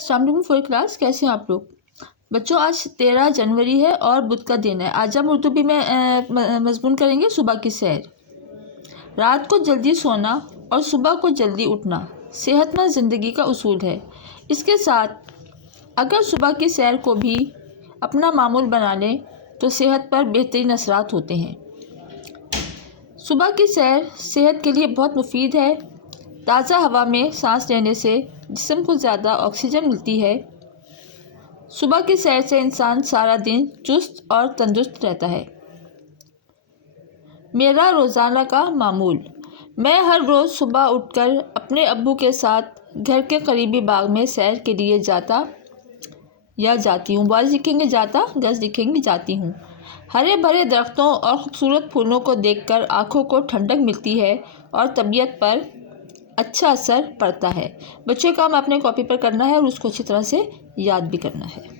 السلام علیکم four class, کیسے ہیں آپ لوگ بچوں؟ آج 13 جنوری ہے اور بدھ کا دن ہے۔ آج ہم اردو بھی میں مضمون کریں گے صبح کی سیر۔ رات کو جلدی سونا اور صبح کو جلدی اٹھنا صحت مند زندگی کا اصول ہے۔ اس کے ساتھ اگر صبح کی سیر کو بھی اپنا معمول بنا لیں تو صحت پر بہترین اثرات ہوتے ہیں۔ صبح کی سیر صحت کے لیے بہت مفید ہے۔ تازہ ہوا میں سانس لینے سے جسم کو زیادہ آکسیجن ملتی ہے۔ صبح کی سیر سے انسان سارا دن چست اور تندرست رہتا ہے۔ میرا روزانہ کا معمول: میں ہر روز صبح اٹھ کر اپنے ابو کے ساتھ گھر کے قریبی باغ میں سیر کے لیے جاتا یا جاتی ہوں۔ بعض لکھیں گے جاتا، گز لکھیں گے جاتی ہوں۔ ہرے بھرے درختوں اور خوبصورت پھولوں کو دیکھ کر آنکھوں کو ٹھنڈک ملتی ہے اور طبیعت پر اچھا اثر پڑتا ہے۔ بچے کام اپنے کاپی پر کرنا ہے اور اس کو اچھی طرح سے یاد بھی کرنا ہے۔